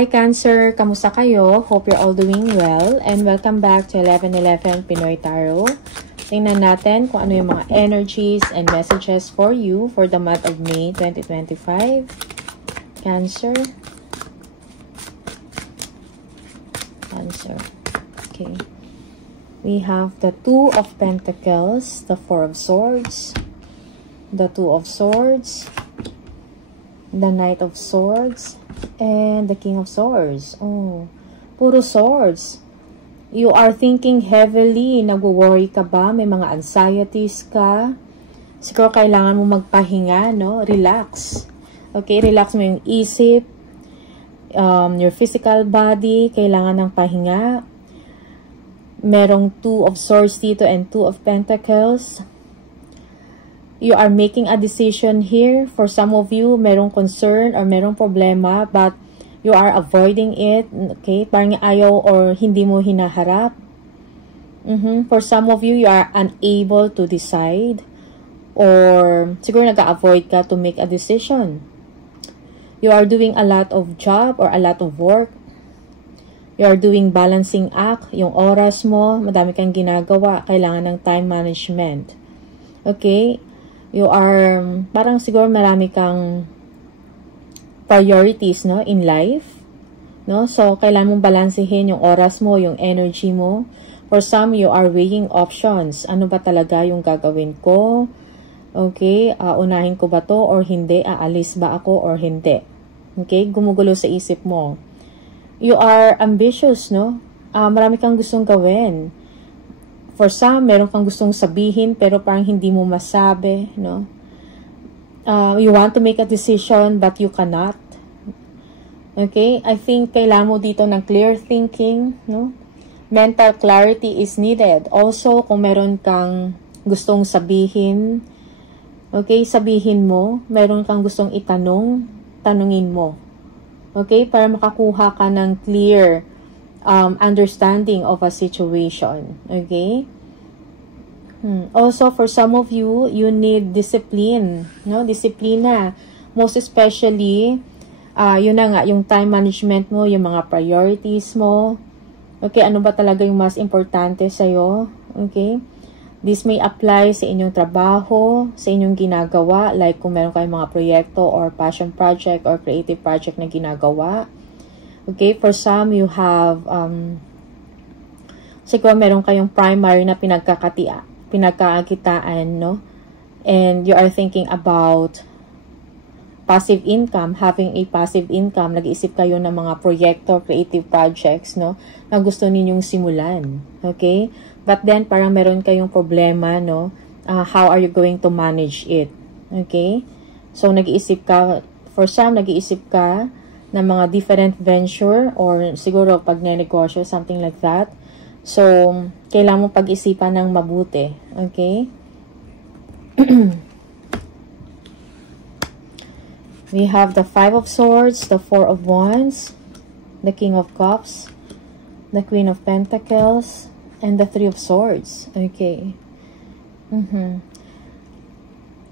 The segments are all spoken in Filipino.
Hi Cancer! Kamusta kayo? Hope you're all doing well and welcome back to 1111 Pinoy Tarot. Tingnan natin kung ano yung mga energies and messages for you for the month of May 2025. Cancer. Cancer. Okay. We have the Two of Pentacles, the Four of Swords, the Two of Swords, the Knight of Swords, and the King of Swords. Oh, puro swords. You are thinking heavily. Nag-worry ka ba? May mga anxieties ka? Siguro kailangan mo magpahinga, no? Relax. Okay, relax mo yung isip. Your physical body, kailangan ng pahinga. Merong Two of Swords dito and Two of Pentacles. You are making a decision here. For some of you, merong concern or merong problema, but you are avoiding it. Okay? Parang ayaw or hindi mo hinaharap. For some of you, you are unable to decide. Or siguro nag-avoid ka to make a decision. You are doing a lot of job or a lot of work. You are doing balancing act. Yung oras mo, madami kang ginagawa. Kailangan ng time management. Okay? You are, parang siguro marami kang priorities, no, in life, no? So, kailangan mong balansehin yung oras mo, yung energy mo. For some, you are weighing options. Ano ba talaga yung gagawin ko? Okay, unahin ko ba to or hindi? Aalis ba ako or hindi? Okay, gumugulo sa isip mo. You are ambitious, no? Marami kang gustong gawin. For some, meron kang gustong sabihin pero parang hindi mo masabi, no? You want to make a decision but you cannot. Okay? I think kailangan mo dito ng clear thinking, no? Mental clarity is needed. Also, kung meron kang gustong sabihin, okay, sabihin mo. Meron kang gustong itanong, tanungin mo. Okay? Para makakuha ka ng clear understanding of a situation. Okay? Also, for some of you, you need discipline. No? Disiplina. Most especially, yun na nga, yung time management mo, yung mga priorities mo. Okay, ano ba talaga yung mas importante sa'yo? Okay? This may apply sa inyong trabaho, sa inyong ginagawa, like kung meron kayong mga proyekto or passion project or creative project na ginagawa. Okay, for some, you have, siguro meron kayong primary na pinagkakakitaan, no? And you are thinking about passive income, having a passive income. Nag-iisip kayo ng mga proyekto, creative projects, no? Na gusto ninyong simulan. Okay? But then, parang meron kayong problema, no? How are you going to manage it? Okay? So, nag-iisip ka, for some, nag-iisip ka na mga different venture or siguro pag negosyo, something like that. So, kailangan mo pag-isipan ng mabuti. Okay? We have the Five of Swords, the Four of Wands, the King of Cups, the Queen of Pentacles, and the Three of Swords. Okay.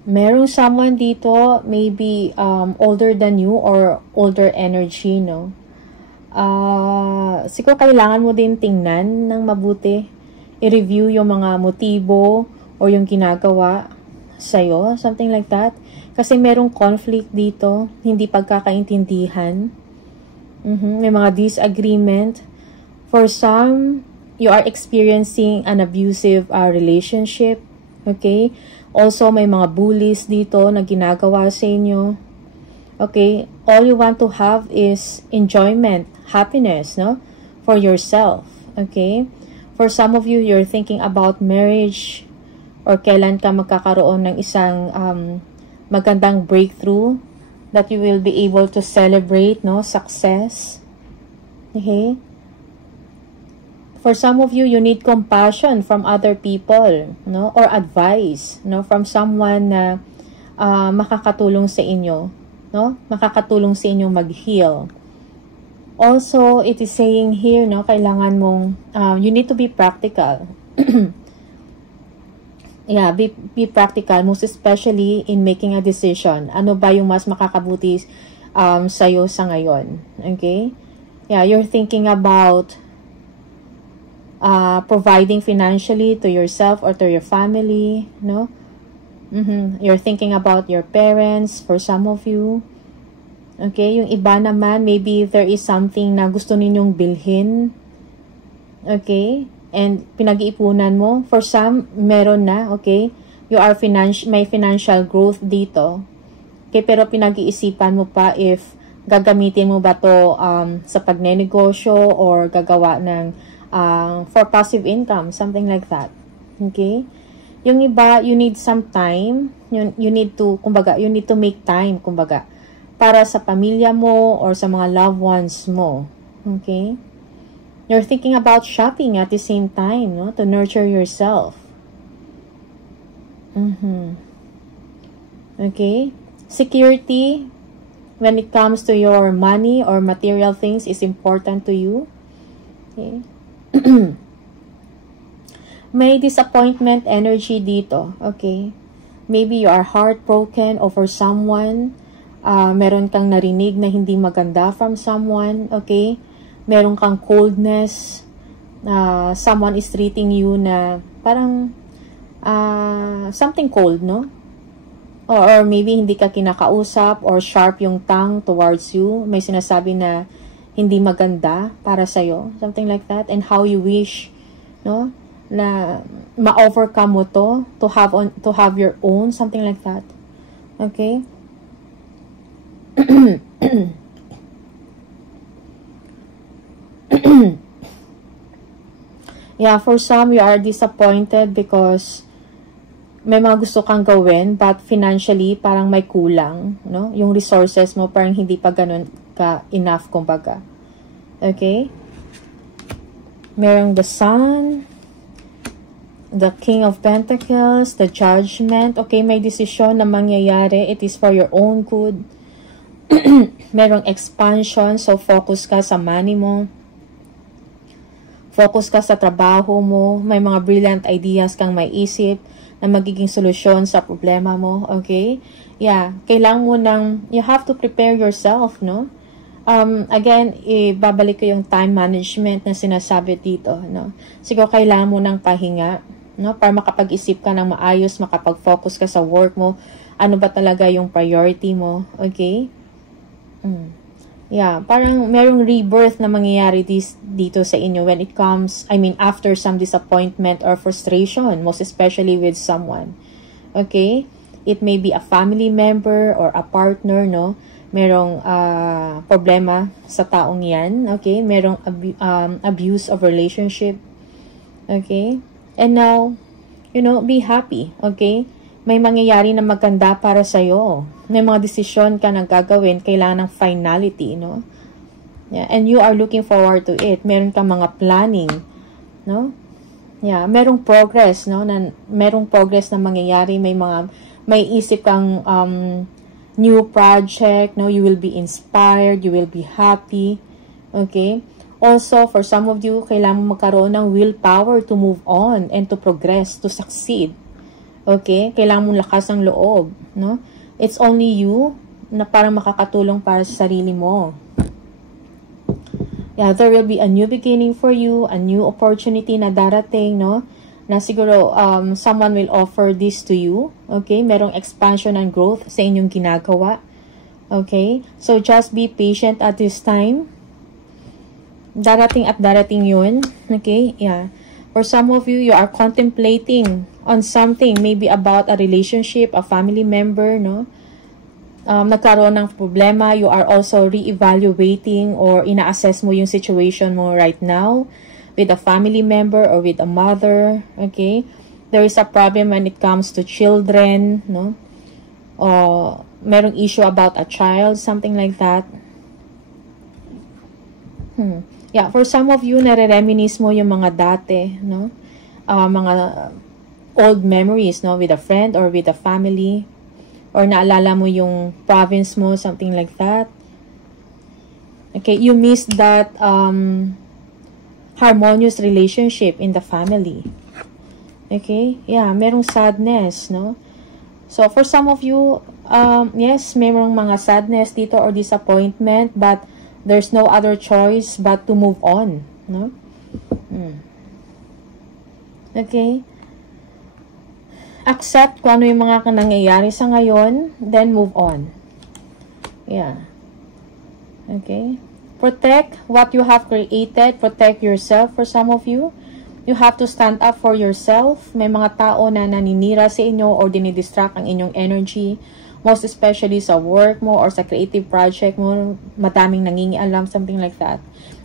Merong someone dito, maybe older than you or older energy, no? Siguro kailangan mo din tingnan ng mabuti. I-review yung mga motibo o yung ginagawa sa'yo, something like that. Kasi merong conflict dito, hindi pagkakaintindihan. May mga disagreement. For some, you are experiencing an abusive relationship. Okay? Also, may mga bullies dito na ginagawa sa inyo. Okay? All you want to have is enjoyment, happiness, no? For yourself. Okay? For some of you, you're thinking about marriage or kailan ka magkakaroon ng isang magandang breakthrough that you will be able to celebrate, no? Success. Okay? For some of you, you need compassion from other people, no? Or advice, no? From someone na makakatulong sa inyo, no? Makakatulong sa inyo mag-heal. Also, it is saying here, no? Kailangan mong, you need to be practical. Yeah, be practical, most especially in making a decision. Ano ba yung mas makakabuti sa'yo sa ngayon? Okay? Yeah, you're thinking about providing financially to yourself or to your family, no? You're thinking about your parents for some of you. Okay, yung iba naman, maybe there is something na gusto ninyong bilhin. Okay, and pinag-iipunan mo. For some, meron na, okay? You are may financial growth dito. Okay, pero pinag-iisipan mo pa if gagamitin mo ba to sa pagnenegosyo or gagawa ng for passive income, something like that. Okay? Yung iba, you need some time. You need to, kumbaga, you need to make time, kumbaga, para sa pamilya mo or sa mga loved ones mo. Okay? You're thinking about shopping at the same time, no? To nurture yourself. Okay? Security, when it comes to your money or material things, is important to you. Okay? May disappointment energy dito. Okay? Maybe you are heartbroken over someone. Meron kang narinig na hindi maganda from someone. Okay? Meron kang coldness. Someone is treating you na parang something cold, no? Or maybe hindi ka kinakausap or sharp yung tongue towards you. May sinasabi na hindi maganda para sa'yo. Something like that. And how you wish, no? Na ma-overcome mo to have your own, something like that. Okay? Yeah, for some, you are disappointed because may mga gusto kang gawin, but financially, parang may kulang, no? Yung resources mo, parang hindi pa ganun ka enough, kumbaga. Okay? Merong the Sun, the King of Pentacles, the Judgment. Okay, may desisyon na mangyayari. It is for your own good. Merong expansion, so focus ka sa money mo. Focus ka sa trabaho mo. May mga brilliant ideas kang maiisip na magiging solusyon sa problema mo. Okay? Yeah. Kailangan mo you have to prepare yourself, no? Again, babalik ko yung time management na sinasabi dito, no? Siguro kailangan mo ng pahinga, no? Para makapag-isip ka ng maayos, makapag-focus ka sa work mo. Ano ba talaga yung priority mo? Okay? Yeah, parang merong rebirth na mangyayari dito sa inyo when it comes, after some disappointment or frustration, most especially with someone. Okay? It may be a family member or a partner, no? Merong problema sa taong yan. Okay? Merong abuse of relationship. Okay? And now, be happy. Okay? May mangyayari na maganda para sa'yo. May mga desisyon ka na gagawin, kailangan ng finality, no? Yeah, and you are looking forward to it. Meron kang mga planning, no? Yeah, merong progress, no? Merong progress na mangyayari, may isip kang new project, no? You will be inspired, you will be happy. Okay? Also, for some of you, kailangan magkaroon ng willpower to move on and to progress, to succeed. Okay? Kailangan mong lakas ng loob, no? It's only you na parang makakatulong para sa sarili mo. Yeah, there will be a new beginning for you, a new opportunity na darating, no? Na siguro someone will offer this to you. Okay? Merong expansion and growth sa inyong ginagawa. Okay? So just be patient at this time. Darating at darating yun. Okay? Yeah. For some of you, you are contemplating on something, maybe about a relationship, a family member, no? Nagkaroon ng problema, you are also re-evaluating or ina-assess mo yung situation mo right now with a family member or with a mother, okay? There is a problem when it comes to children, no? Or merong issue about a child, something like that. Yeah, for some of you, nare-reminisce mo yung mga dati, no? Mga old memories, no? With a friend or with a family. Or naalala mo yung province mo, something like that. Okay, you miss that harmonious relationship in the family. Okay, yeah, merong sadness, no? So, for some of you, yes, merong mga sadness dito or disappointment, but There's no other choice but to move on, no? Okay? Accept kung ano yung mga nangyayari sa ngayon, then move on. Yeah. Okay? Protect what you have created. Protect yourself for some of you. You have to stand up for yourself. May mga tao na naninira sa inyo or dinidistract ang inyong energy. Most especially sa work mo or sa creative project mo. Madaming nangingialam, something like that.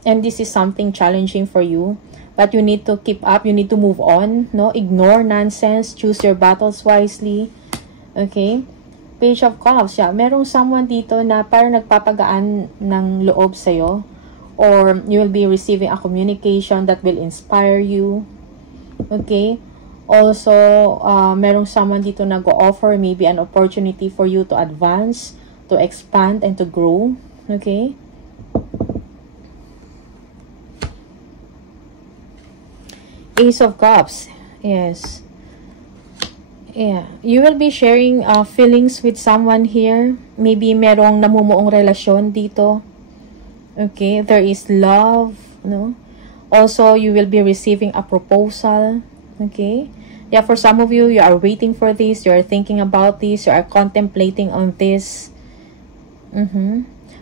And this is something challenging for you. But you need to keep up. You need to move on. No? Ignore nonsense. Choose your battles wisely. Okay? Page of Cups. Yeah. Merong someone dito na parang nagpapagaan ng loob sa'yo. Or you will be receiving a communication that will inspire you. Okay? Also, merong someone dito na go-offer maybe an opportunity for you to advance, to expand, and to grow. Okay? Ace of Cups. Yes. Yeah. You will be sharing feelings with someone here. Maybe merong namumuong relasyon dito. Okay. There is love. No? Also, you will be receiving a proposal. Okay. Yeah, for some of you, you are waiting for this. You are thinking about this. You are contemplating on this.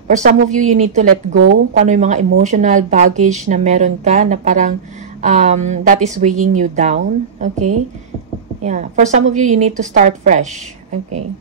For some of you, you need to let go kung ano yung mga emotional baggage na meron ka na parang that is weighing you down. Okay? Yeah. For some of you, you need to start fresh. Okay?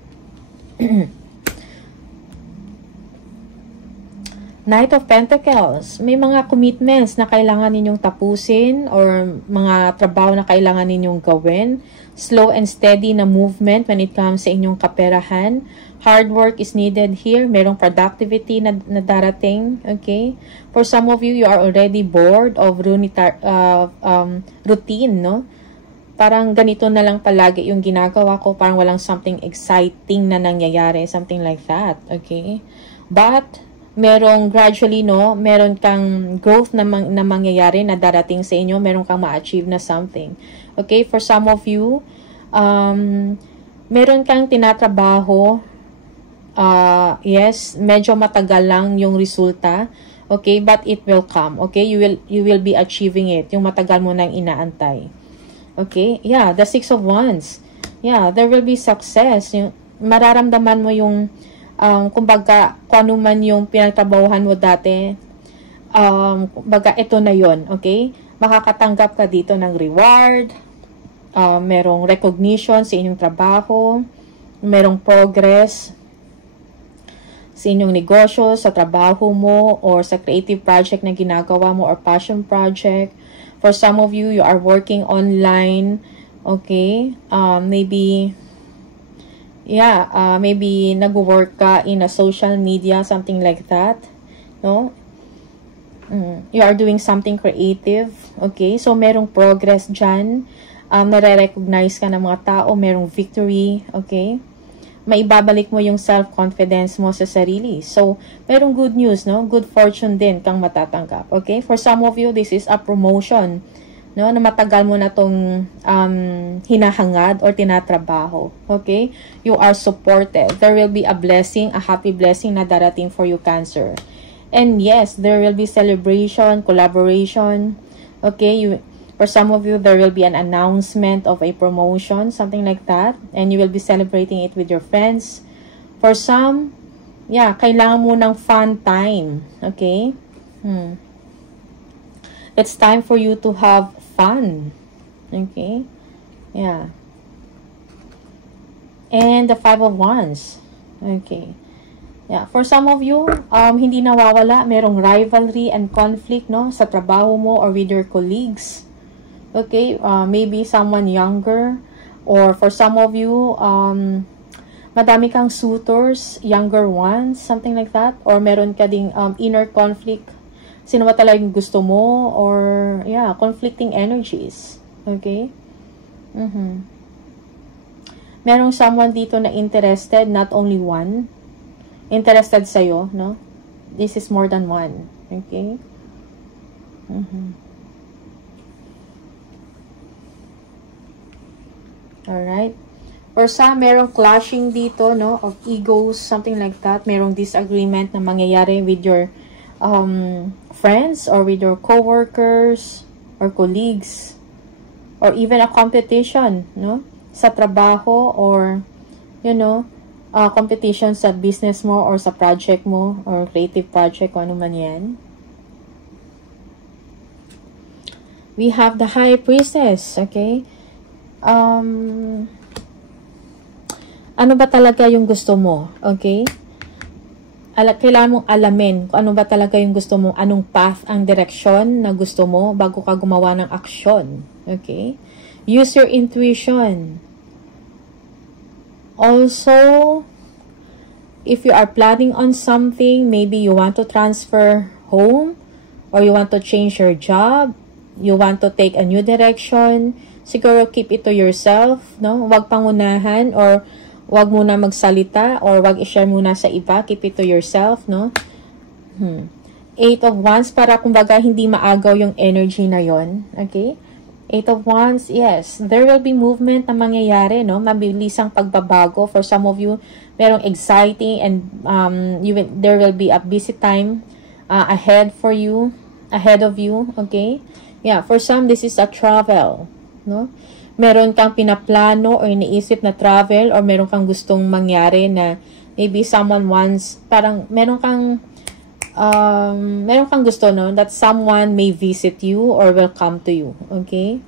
Knight of Pentacles. May mga commitments na kailangan ninyong tapusin or mga trabaho na kailangan ninyong gawin. Slow and steady na movement when it comes sa inyong kaperahan. Hard work is needed here. Merong productivity na darating. Okay? For some of you, you are already bored of routine, no? Parang ganito na lang palagi yung ginagawa ko. Parang walang something exciting na nangyayari. Something like that. Okay? But, merong gradually, no? Meron kang growth na mangyayari na darating sa inyo. Meron kang ma-achieve na something. Okay? For some of you, meron kang tinatrabaho. Yes, medyo matagal lang yung resulta. Okay, but it will come. Okay, you will be achieving it. Yung matagal mo nang inaantay. Okay, yeah, the Six of Wands. Yeah, there will be success. Yung mararamdaman mo yung kumbaga kung ano man yung pinagtrabahuhan mo dati. Kumbaga ito na yon. Okay, makakatanggap ka dito ng reward. Merong recognition sa inyong trabaho. Merong progress sa inyong negosyo, sa trabaho mo, or sa creative project na ginagawa mo, or passion project. For some of you, you are working online, okay? Maybe nag-work ka in a social media, something like that, no? You are doing something creative, okay? So, merong progress dyan. Nare-recognize ka ng mga tao, merong victory, okay? Maibabalik mo yung self-confidence mo sa sarili. So, merong good news, no? Good fortune din kang matatanggap. Okay? For some of you, this is a promotion, no? Na matagal mo na tong hinahangad or tinatrabaho. Okay? You are supported. There will be a blessing, a happy blessing na darating for you, Cancer. And yes, there will be celebration, collaboration. Okay? For some of you, there will be an announcement of a promotion, something like that. And you will be celebrating it with your friends. For some, yeah, kailangan mo ng fun time. Okay? It's time for you to have fun. Okay? Yeah. And the Five of Wands. Okay. Yeah. For some of you, hindi nawawala. Merong rivalry and conflict, no? Sa trabaho mo or with your colleagues. Okay, maybe someone younger, or for some of you, madami kang suitors, younger ones, something like that, or meron ka ding inner conflict, sino ba talagang gusto mo, or yeah, conflicting energies, okay? Merong someone dito na interested, not only one, interested sa'yo, no? This is more than one, okay? Alright. For some, merong clashing dito, no? Of egos, something like that. Merong disagreement na mangyayari with your friends or with your co-workers or colleagues, or even a competition, no? Sa trabaho, or, you know, competition sa business mo or sa project mo or creative project, kung ano man yan. We have the High Priestess, okay? Ano ba talaga yung gusto mo, okay? Kailangan mong alamin kung ano ba talaga yung gusto mo, anong path, ang direksyon na gusto mo bago ka gumawa ng aksyon, okay? Use your intuition. Also, if you are planning on something, maybe you want to transfer home, or you want to change your job, you want to take a new direction, siguro keep it to yourself, no? Huwag pangunahan, or wag muna magsalita, or wag i-share muna sa iba. Keep it to yourself, no? 8 of Wands, para kumbaga hindi maagaw yung energy na yon, okay? 8 of Wands, yes, there will be movement na mangyayari, no? Mabilis ang pagbabago. For some of you, merong exciting, and there will be a busy time ahead of you, okay? Yeah, for some, this is a travel, no? Meron kang pinaplano or iniisip na travel, or meron kang gustong mangyari na maybe someone wants, parang meron kang gusto, no, that someone may visit you or will come to you, okay?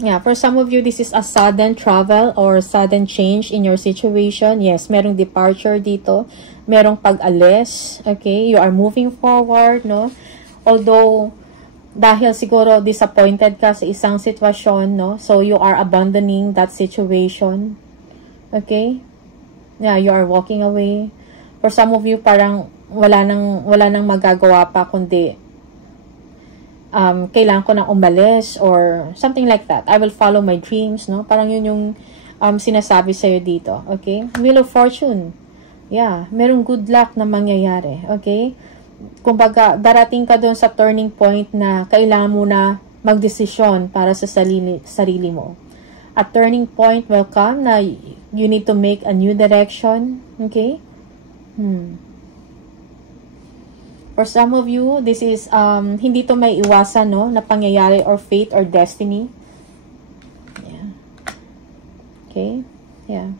Yeah, for some of you, this is a sudden travel or sudden change in your situation. Yes, merong departure dito, merong pag-alis, okay? You are moving forward, no? Although dahil siguro disappointed ka sa isang sitwasyon, no? So, you are abandoning that situation. Okay? Yeah, you are walking away. For some of you, parang wala nang magagawa pa, kundi kailangan ko nang umalis, or something like that. I will follow my dreams, no? Parang yun yung sinasabi sa'yo dito. Okay? Wheel of Fortune. Yeah, merong good luck na mangyayari. Okay? Kumbaga, darating ka doon sa turning point na kailangan mo na magdesisyon para sa sarili mo. A turning point will come na you need to make a new direction. Okay? For some of you, this is, hindi to may iwasan, no? Na pangyayari, or fate, or destiny. Yeah. Okay? Yeah.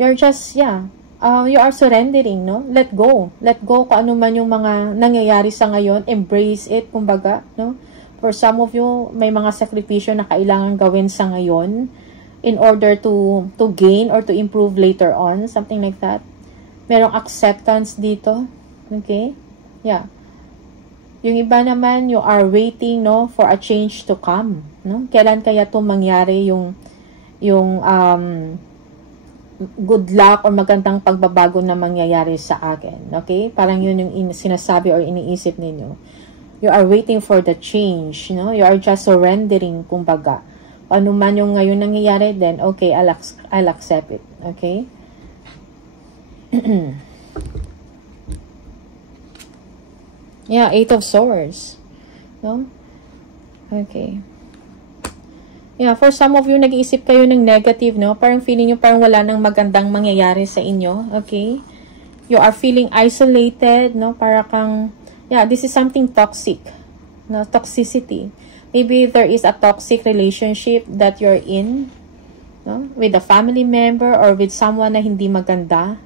You're just, yeah. You are surrendering, no? Let go. Let go kung ano man yung mga nangyayari sa ngayon. Embrace it, kumbaga, no? For some of you, may mga sakripisyo na kailangan gawin sa ngayon in order to gain or to improve later on. Something like that. Merong acceptance dito. Okay? Yeah. Yung iba naman, you are waiting, no, for a change to come, no? Kailan kaya to mangyari yung good luck or magandang pagbabago na mangyayari sa akin. Okay? Parang yun yung sinasabi or iniisip ninyo. You are waiting for the change, no? You are just surrendering, kumbaga. Ano man yung ngayon nangyayari, then okay, I'll accept it. Okay? Yeah, 8 of Swords. No? Okay. Yeah, for some of you, nag-iisip kayo ng negative, no? Parang feeling nyo parang wala nang magandang mangyayari sa inyo, okay? You are feeling isolated, no? Para kang, yeah, this is something toxic, no? Toxicity. Maybe there is a toxic relationship that you're in, no? With a family member or with someone na hindi maganda.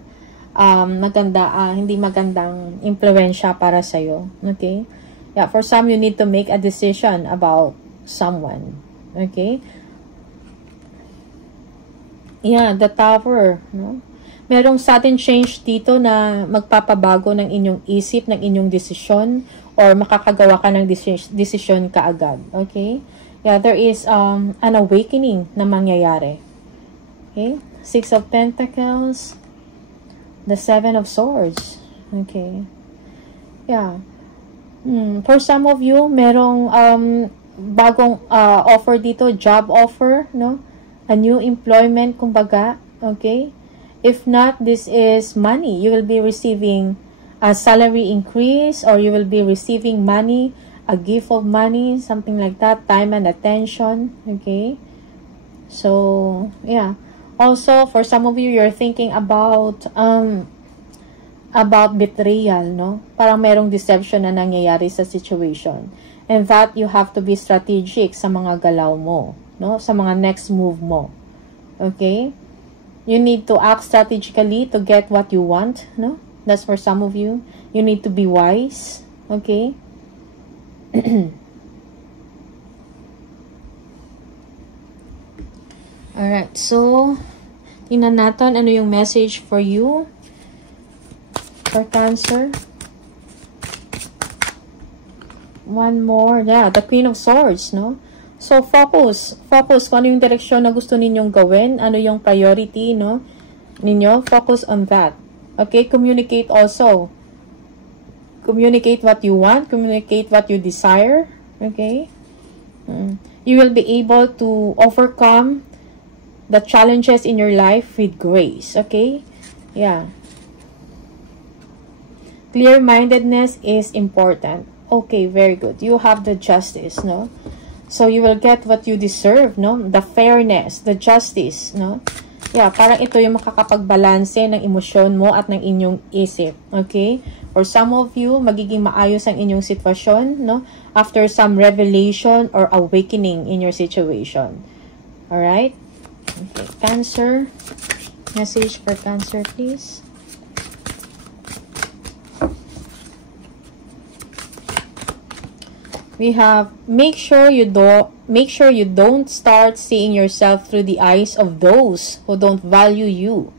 Hindi magandang impluwensya para sa'yo, okay? Yeah, for some, you need to make a decision about someone. Okay? Yeah, the Tower, no? Merong sudden change dito na magpapabago ng inyong isip, ng inyong desisyon, or makakagawa ka ng desisyon kaagad. Okay? Yeah, there is an awakening na mangyayari. Okay? 6 of Pentacles, the 7 of Swords. Okay? Yeah. For some of you, merong bagong offer dito, job offer, no? A new employment, kumbaga, okay? If not, this is money. You will be receiving a salary increase, or you will be receiving money, a gift of money, something like that, time and attention, okay? So, yeah. Also, for some of you, you're thinking about betrayal, no? Parang merong deception na nangyayari sa situation. And that you have to be strategic sa mga galaw mo, no? Sa mga next move mo. Okay? You need to act strategically to get what you want, no? That's for some of you. You need to be wise. Okay? Alright, so tingnan natin ano yung message for you for Cancer. One more. Yeah, the Queen of Swords, no? So, focus kung ano yung direksyon na gusto ninyong gawin, ano yung priority, no? Ninyo, focus on that. Okay, communicate also. Communicate what you want, communicate what you desire, okay? You will be able to overcome the challenges in your life with grace, okay? Yeah. Clear-mindedness is important. Okay, very good. You have the justice, no? So, you will get what you deserve, no? The fairness, the justice, no? Yeah, parang ito yung makakapagbalanse ng emosyon mo at ng inyong isip, okay? For some of you, magiging maayos ang inyong sitwasyon, no? After some revelation or awakening in your situation. Alright? Okay, Cancer. Message for Cancer, please. We have, make sure you don't start seeing yourself through the eyes of those who don't value you.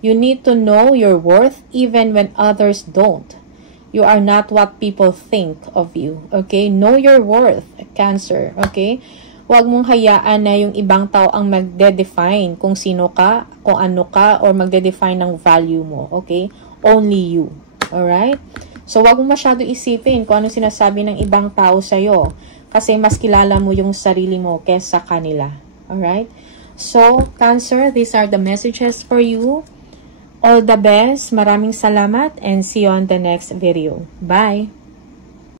You need to know your worth even when others don't. You are not what people think of you. Okay? Know your worth, Cancer. Okay? Huwag mong hayaan na yung ibang tao ang magde-define kung sino ka, kung ano ka, or magde-define ng value mo. Okay? Only you. Alright? So, wag mo masyado isipin kung anong sinasabi ng ibang tao sa'yo. Kasi mas kilala mo yung sarili mo kesa kanila. Alright? So, Cancer, these are the messages for you. All the best. Maraming salamat and see you on the next video. Bye!